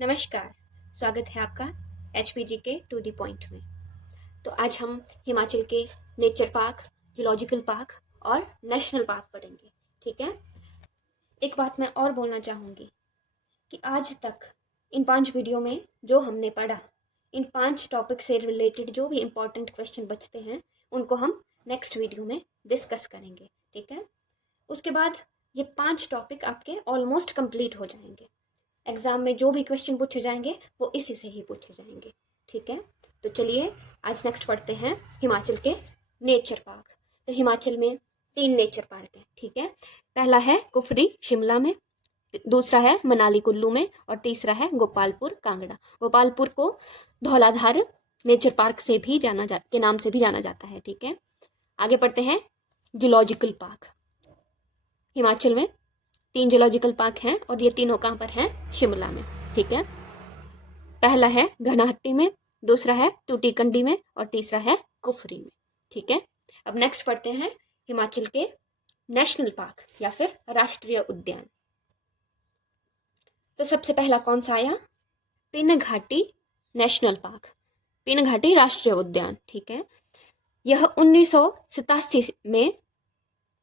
नमस्कार। स्वागत है आपका HPG के टू द पॉइंट में। तो आज हम हिमाचल के नेचर पार्क, जूलॉजिकल पार्क और नेशनल पार्क पढ़ेंगे। ठीक है। एक बात मैं और बोलना चाहूँगी कि आज तक इन 5 वीडियो में जो हमने पढ़ा, इन 5 टॉपिक से रिलेटेड जो भी इम्पोर्टेंट क्वेश्चन बचते हैं उनको हम नेक्स्ट वीडियो में डिस्कस करेंगे। ठीक है। उसके बाद ये 5 टॉपिक आपके ऑलमोस्ट कंप्लीट हो जाएंगे। एग्जाम में जो भी क्वेश्चन पूछे जाएंगे वो इसी से ही पूछे जाएंगे। ठीक है। तो चलिए आज नेक्स्ट पढ़ते हैं हिमाचल के नेचर पार्क। तो हिमाचल में 3 नेचर पार्क हैं। ठीक है। पहला है कुफरी शिमला में, दूसरा है मनाली कुल्लू में और तीसरा है गोपालपुर कांगड़ा। गोपालपुर को धौलाधार नेचर पार्क से भी के नाम से भी जाना जाता है। ठीक है। आगे पढ़ते हैं जूलॉजिकल पार्क। हिमाचल में 3 जूलॉजिकल पार्क हैं और ये तीनों कहाँ पर हैं? शिमला में। ठीक है। पहला है घनाहट्टी में, दूसरा है टूटीकंडी में और तीसरा है कुफरी में। ठीक है। अब नेक्स्ट पढ़ते हैं हिमाचल के नेशनल पार्क या फिर राष्ट्रीय उद्यान। तो सबसे पहला कौन सा आया? पिन घाटी नेशनल पार्क, पिन घाटी राष्ट्रीय उद्यान। ठीक है। यह 1987 में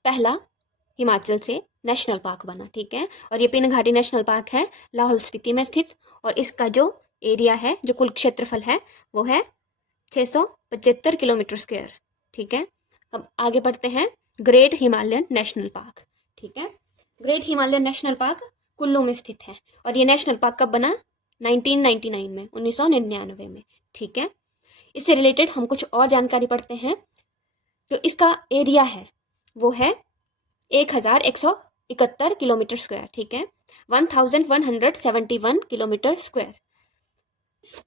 पहला हिमाचल से नेशनल पार्क बना। ठीक है। और ये पिन घाटी नेशनल पार्क है लाहौल स्पीति में स्थित और इसका जो एरिया है, जो कुल क्षेत्रफल है वो है 675 किलोमीटर स्क्वायर। ठीक है। अब आगे बढ़ते हैं ग्रेट हिमालयन नेशनल पार्क। ठीक है। Great Himalayan national park Kullu में स्थित है और ये नेशनल पार्क कब बना? 1999 में, 1999 में। ठीक है। इससे रिलेटेड हम कुछ और जानकारी पढ़ते हैं। जो इसका एरिया है वो है 1171 किलोमीटर स्क्वायर। ठीक है। 1171 किलोमीटर स्क्वायर।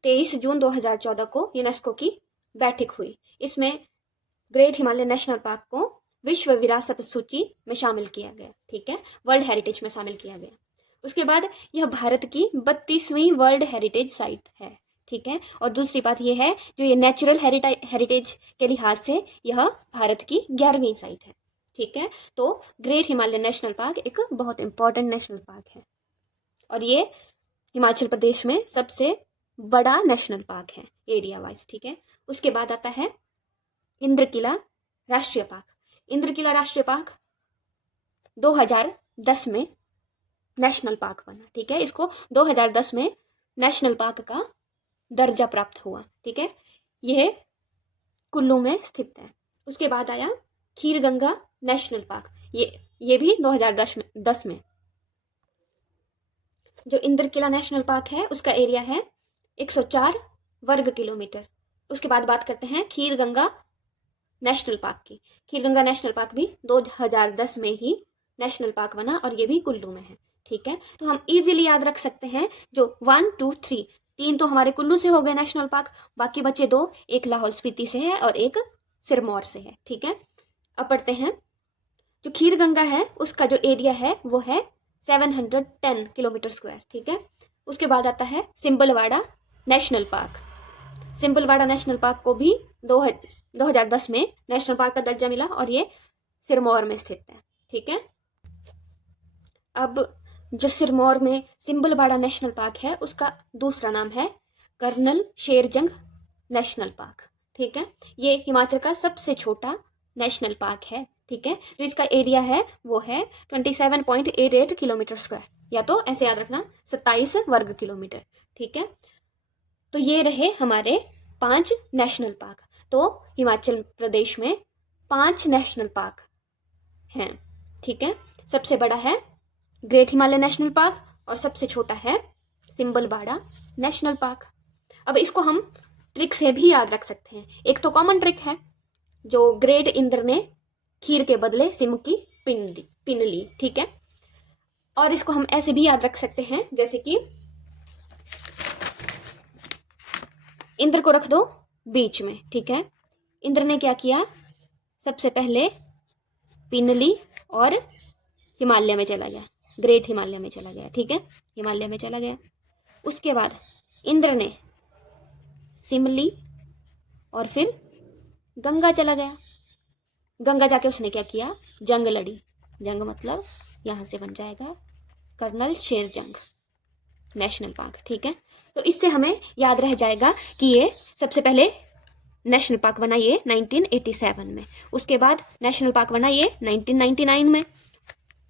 23 जून 2014 को यूनेस्को की बैठक हुई। इसमें ग्रेट हिमालयन नेशनल पार्क को विश्व विरासत सूची में शामिल किया गया। ठीक है। वर्ल्ड हेरिटेज में शामिल किया गया। उसके बाद यह भारत की 32वीं वर्ल्ड हेरिटेज साइट है। ठीक है। और दूसरी बात यह है, जो ये नेचुरल हेरिटेज के लिहाज से यह भारत की 11वीं साइट है। ठीक है। तो ग्रेट हिमालयन नेशनल पार्क एक बहुत इंपॉर्टेंट नेशनल पार्क है और ये हिमाचल प्रदेश में सबसे बड़ा नेशनल पार्क है एरिया वाइज। ठीक है। उसके बाद आता है इंद्रकिला राष्ट्रीय पार्क। इंद्रकिला राष्ट्रीय पार्क 2010 में नेशनल पार्क बना। ठीक है। इसको 2010 में नेशनल पार्क का दर्जा प्राप्त हुआ। ठीक है। यह कुल्लू में स्थित है। उसके बाद आया खीर गंगा नेशनल पार्क। ये भी 2010 में। जो इंद्रकिला नेशनल पार्क है उसका एरिया है 104 वर्ग किलोमीटर। उसके बाद बात करते हैं खीर गंगा नेशनल पार्क की। खीर गंगा नेशनल पार्क भी 2010 में ही नेशनल पार्क बना और ये भी कुल्लू में है। ठीक है। तो हम इजीली याद रख सकते हैं जो 1, 2, 3 तो हमारे कुल्लू से हो गए नेशनल पार्क, बाकी बचे 2, एक लाहौल स्पीति से है और एक सिरमौर से है। ठीक है। अब पढ़ते हैं जो खीर गंगा है उसका जो एरिया है वो है 710 किलोमीटर स्क्वायर। ठीक है। उसके बाद आता है Simbalbara national park. Simbalbara national park को भी 2010 में नेशनल पार्क का दर्जा मिला और ये सिरमौर में स्थित है। ठीक है। अब जो सिरमौर में सिंबलवाड़ा नेशनल पार्क है उसका दूसरा नाम है कर्नल शेरजंग नेशनल पार्क। ठीक है। ये हिमाचल का सबसे छोटा नेशनल पार्क है। ठीक है। जो इसका एरिया है वो है 27.88 किलोमीटर स्क्वायर, या तो ऐसे याद रखना 27 वर्ग किलोमीटर। ठीक है। तो ये रहे हमारे 5 नेशनल पार्क। तो हिमाचल प्रदेश में 5 नेशनल पार्क हैं। ठीक है। सबसे बड़ा है ग्रेट हिमालयन नेशनल पार्क और सबसे छोटा है सिंबलवाड़ा नेशनल पार्क। अब इसको हम ट्रिक से भी याद रख सकते हैं। एक तो कॉमन ट्रिक है, जो ग्रेट इंद्र ने खीर के बदले सिम की पिन ली। ठीक है। और इसको हम ऐसे भी याद रख सकते हैं जैसे कि इंद्र को रख दो बीच में। ठीक है। इंद्र ने क्या किया? सबसे पहले पिन ली और हिमालय में चला गया, ग्रेट हिमालय में चला गया। ठीक है। हिमालय में चला गया। उसके बाद इंद्र ने सिम ली और फिर गंगा चला गया। गंगा जाके उसने क्या किया? जंग लड़ी। जंग मतलब यहां से बन जाएगा कर्नल शेरजंग। नेशनल पार्क, ठीक है। तो इससे हमें याद रह जाएगा कि ये सबसे पहले नेशनल पार्क बना ये 1987 में, उसके बाद नेशनल पार्क बना ये 1999 में,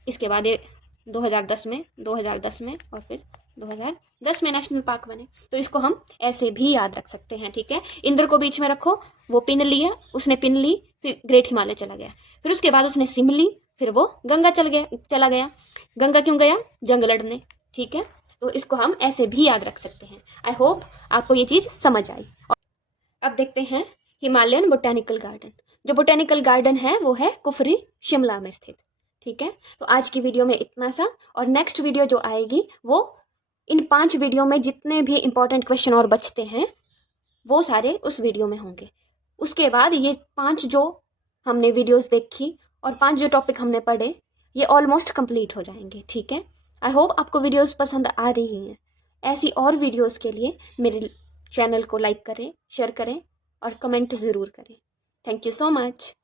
इसके बाद ये 2010 में और फिर 2010 में नेशनल पार्क बने। तो इसको हम ऐसे भी याद रख सकते हैं, ठीक है। इंद्र को बीच में रखो, वो पिन लिया, उसने पिन ली, फिर ग्रेट हिमालय चला गया, फिर उसके बाद उसने सिम ली, फिर वो गंगा चला गया। गंगा क्यों गया? जंग लड़ने, ठीक है। तो इसको हम ऐसे भी याद रख सकते हैं। आई होप आपको ये चीज़ समझ आई। अब देखते हैं हिमालयन बोटेनिकल गार्डन। जो बोटेनिकल गार्डन है वो है कुफरी, शिमला में स्थित, ठीक है। तो आज की वीडियो में इतना सा, और नेक्स्ट वीडियो जो आएगी वो इन 5 वीडियो में जितने भी इंपॉर्टेंट क्वेश्चन और बचते हैं वो सारे उस वीडियो में होंगे। उसके बाद ये 5 जो हमने वीडियोस देखी और 5 जो टॉपिक हमने पढ़े ये ऑलमोस्ट कंप्लीट हो जाएंगे, ठीक है। आई होप आपको वीडियोस पसंद आ रही हैं। ऐसी और वीडियोस के लिए मेरे चैनल को लाइक करें, शेयर करें और कमेंट ज़रूर करें। Thank you so much.